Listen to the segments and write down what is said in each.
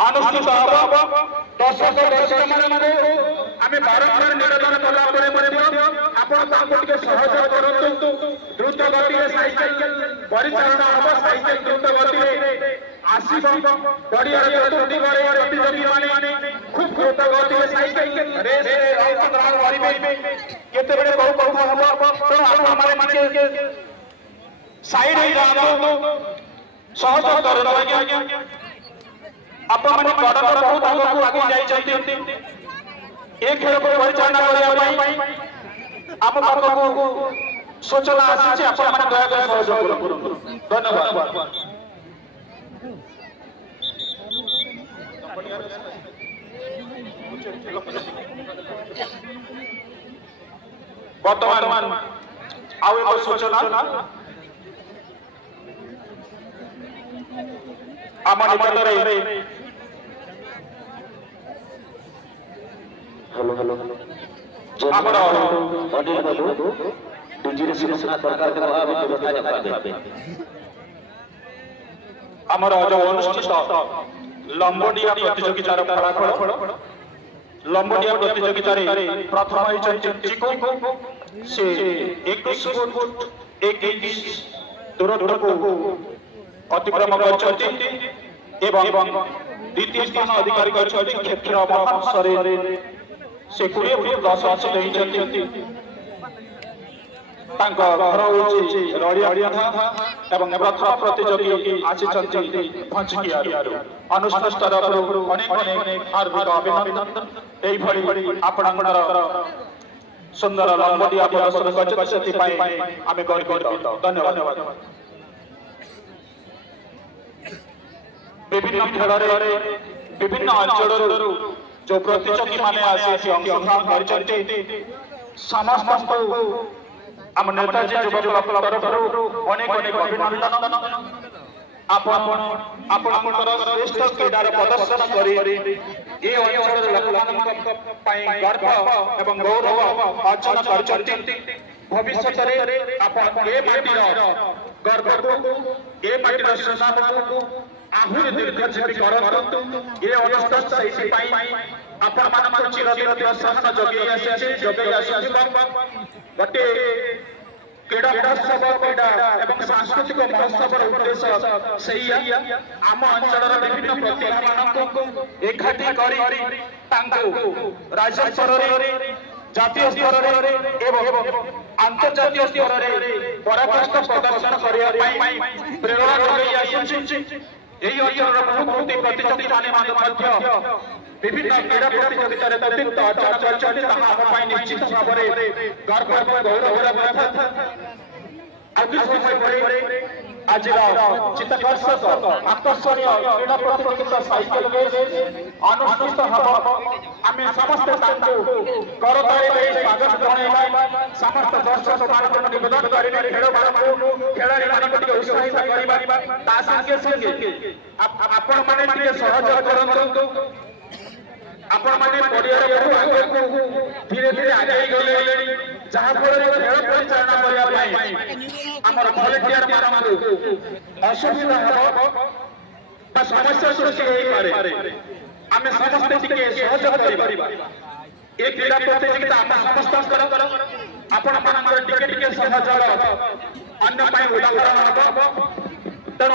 अनुष्ठित हम दर्शक दर्शक आम बारंबार निवेदन कला सहयोग करूँ द्रुत गति साइकेल परिचालन हम साइकेल द्रुत गति आसब गड़िया प्रतियोगी माने खूब द्रुत गति साइकेल अंशग्रहण करेंगे केतबेले बहु बहु हम तेणु साइड सहयोग करें आपण मैंने कड़क बहुत आगे आगे जाइए ए खेल को परिचालना करने आम पाखक सूचना आसी दया सहयोग करूँ धन्यवाद। वर्तमान आउ एक सूचना आम निकट हेलो हेलो ଆମର ଅନିଲ ବାବୁ ଡିଜିରେ ସିନେମା ସରକାର के ବ୍ୟବସ୍ଥା ରଖାବେ ଆମର ଯୋଉ ଅନୁଷ୍ଠିତ ଲମ୍ବଡିଆ ପ୍ରତିଯୋଗିତାର ଫଳାଫଳ ଲମ୍ବଡିଆ ପ୍ରତିଯୋଗିତାରେ ପ୍ରଥମ ହୋଇଛନ୍ତି ଚିକୁ ସେ 21 ଫୁଟ 1 ଇଞ୍ଚ ଦୂରତ୍ୱକୁ अतिक्रम करछथि एवं द्वितीय स्थान अधिकारी करछथि क्षेत्र महासरे से 20 फुट 10 इंच देइछथि तांको घर होछि रड़िया एवं प्रथम प्रतियोगी आछिछथि भंचकियारु अनुष्ठान तरफरु अनेक अनेक हार्दिक अभिनंदन एई भली आपणकर सुंदर लंबडिया प्रदर्शन करछथि सेति पई आमे गर्वित धन्यवाद। विभिन्न खेल विभिन्न अंचल जो प्रतियोगी माने आसी अंशग्रहण कर समस्त आम नेताजी युवा क्लब तरफ अनेक अनेक अभिनंदन आपणकर श्रेष्ठ क्रीडार प्रदर्शन कर गर्व एवं गौरव अर्जन कर भविष्य गर्व को ए माटीर सुनाम को आहुरी दीर्घजीवी करतु ये अनुष्ठान से आपण मान चिरदिन सहन जगै गोटे क्रीड़ा महोत्सव क्रीड़ा एवं सांस्कृतिक महोत्सव उद्देश्य से आम अंचल विभिन्न प्रतिभा को एकाठी राज्य स्तर जातीय स्तर एवं अंतर्जातीय स्तर में पराकाष्ठ प्रदर्शन करने प्रेरणा जोगाई यही अंचल बहुत प्रतियोगी माने विभिन्न क्रीड़ा प्रतियोगिता नेतृत्व अर्जन कर निश्चित भाव में गर्व एवं गौरव आज चित्ताकर्षक आकर्षणीय क्रीड़ा प्रतियोगिता साइकेल रेस अनुष्ठित हम समस्त करताली स्वागत जन समस्त दर्शक मान निवेदन करेंगे खेल खिलाड़ी उत्साहित आपण मैंने सहयोग करूँ आपण मैंने पड़िया धीरे धीरे आगे गले जहाँफल खेल परिचालना करने भलेंटियर असुविधा हम समस्या सृष्टि हो पारे आम समस्ते सहयोग कर क्रीड़ा प्रतियोगिता आम समस्त आपण टिके सहयोग अन्य उदाहरण हम तेणु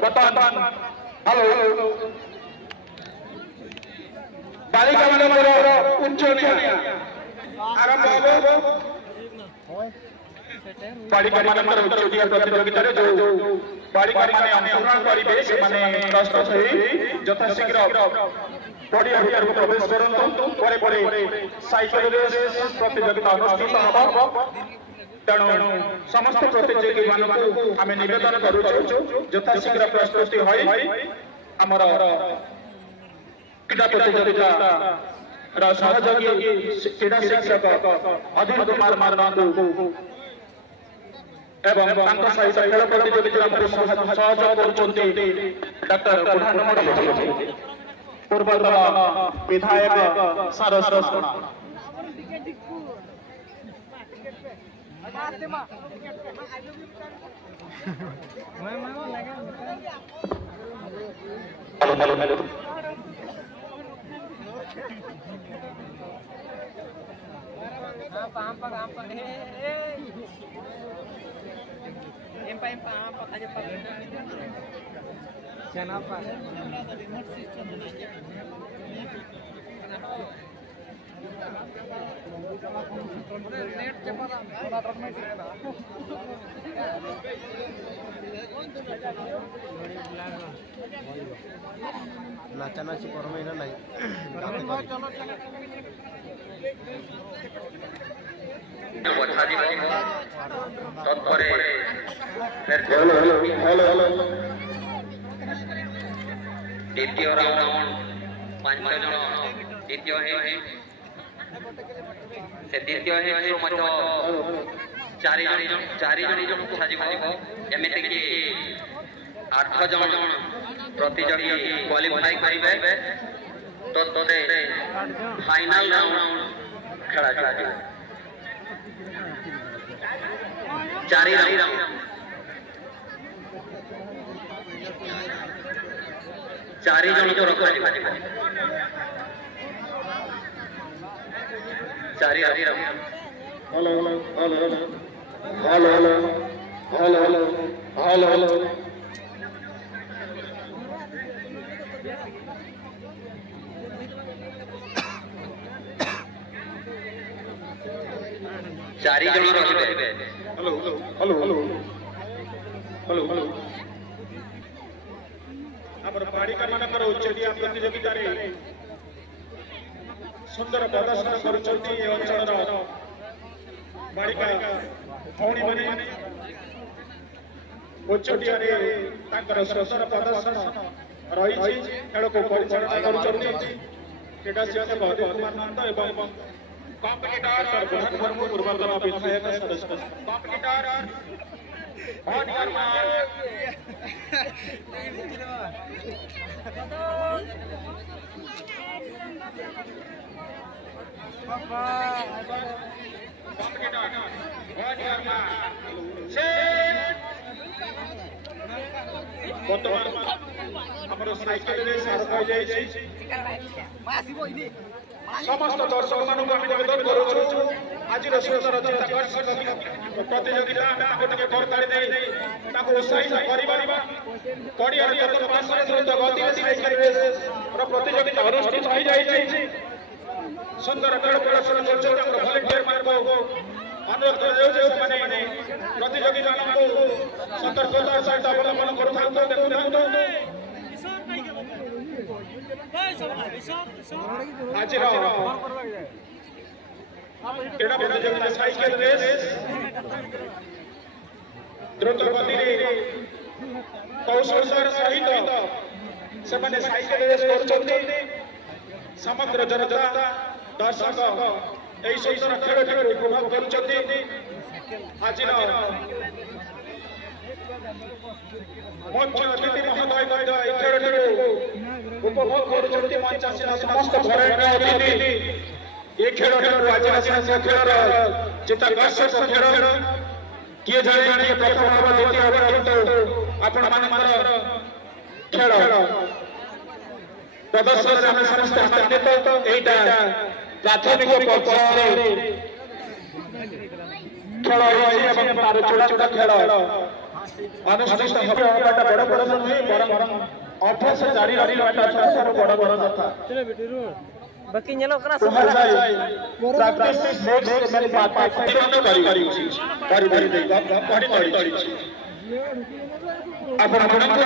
बर्तमान हेलो बालिका मान उच्च आरंभ बालिका मान उच्च प्रतियोगिता जो बालिका माने अंशग्रहण करेंगे से प्रस्तुत हो यथाशीघ्र पड़िया भितर प्रवेश करूँ साइकेल रेस प्रतियोगिता अनुष्ठित हम तेणु समस्त प्रतियोगी मानक आम निवेदन करूँ यथाशीघ्र प्रस्तुति होमर क्रीड़ा प्रतियोगिता सहयोगी क्रीड़ा शिक्षक अधीर कुमार मार्मा एवं सहित खेल प्रतियोगिता सहयोग कर डॉक्टर पूर्वतन विधायक सारस राणा নাচানাচি করবে না নাই দ্বিতীয় রাউন্ড 5 জন দ্বিতীয় से द्वितीय चारि जन एमती कि 8 जन प्रतियोगी क्वालिफाई करेंगे तो फाइनल राउंड खेला जाए 4 राउंड 4 जन को रखा जाए 4 राउंड हेलो चारि जन रखिबे हेलो ଆମର ବାଳିକା ମାନଙ୍କର ଉଚ୍ଚଦିଆ ପ୍ରତିଯୋଗିତାରେ ସୁନ୍ଦର ପ୍ରଦର୍ଶନ କରୁଛନ୍ତି ଏ ଅଞ୍ଚଳର ବାଳିକା ଭଉଣୀମାନେ ଉଚ୍ଚଦିଆରେ ତାଙ୍କର ସୁନ୍ଦର ପ୍ରଦର୍ଶନ ରହିଛି ଖେଳକୁ ପରିଚାଳନା କରୁଛନ୍ତି କ୍ରୀଡ଼ା ଶିକ୍ଷକ ଅଜୟ କୁମାର ନନ୍ଦ ଏବଂ କମ୍ପିଟିଟର ପୂର୍ବତନ ବିଧାୟକ ସଦସ୍ୟ competitor on your mark papa competitor on your mark set বর্তমান আমরা সাইকেল রেস আরম্ভ হয়ে যাইছি সমস্ত দর্শক মানুষ আমি নিবেদন করুছু আজির সুন্দর চিত্তাকর্ষক প্রতিযোগিতা তাকে টিকে করতালি দেই তাকে উৎসাহিত করিবা পড়িয়ার যত পাশে দ্রুত গতিরে সাইকেল রেস প্রতিযোগিতা অনুষ্ঠিত হয়ে যাইছি সুন্দর খেল প্রদর্শন করছেন আমরা ভলেন্টিয়ার মানবো অনুরোধ କରାଯାଉଛି ସେମାନେ ପ୍ରତିଯୋଗୀମାନଙ୍କୁ ସତର୍କତାର ସହିତ ଅବଲମ୍ବନ କରୁଥାନ୍ତୁ ଦେଖୁଥାନ୍ତୁ ଆଜିର କ୍ରୀଡ଼ା ପ୍ରତିଯୋଗିତା ସାଇକେଲ ରେସ୍ ଦ୍ରୁତ ଗତିରେ କୌଶଳର ସହିତ ସେମାନେ ସାଇକେଲ ରେସ୍ କରୁଛନ୍ତି ସମଗ୍ର ଜନତା ଦର୍ଶକ এই সুন্দর খেলটিকে উপভোগ করছেন আজির মঞ্চ অতিথি মহোদয় এই খেলটিকে উপভোগ করছেন মঞ্চাসীন সমস্ত বরেণ্য অতিথি এই খেলটিকে আজি আসিয়া খেলর চিত্তাকর্ষক খেল কিଏ ଜାଣେ ପ୍ରଥମ ହେବ ଦ୍ୱିତୀୟ ହେବ କିନ୍ତୁ ଆପଣମାନଙ୍କର ଖେଳ ପ୍ରଦର୍ଶନରେ ଆମେ ସମସ୍ତେ ଆନନ୍ଦିତ ଏଇଟା ପ୍ରାଥମିକ ପର୍ଯ୍ୟାୟରେ ଖେଳ ରହିଛି ଏବଂ ତାର ଚୂଡ଼ା ଖେଳ ଅନୁଷ୍ଠିତ ହେବ ବଡ଼ ବଡ଼ ନୁହେଁ ବରଂ ଅଭ୍ୟାସ ଜାରି ରହିବାଟା ସବୁଠାରୁ ବଡ଼ କଥା କୁହାଯାଏ ପ୍ରାକ୍ଟିସ୍ ମେକ୍ସ ମ୍ୟାନ୍ ପରଫେକ୍ଟ। ଆପଣମାନଙ୍କୁ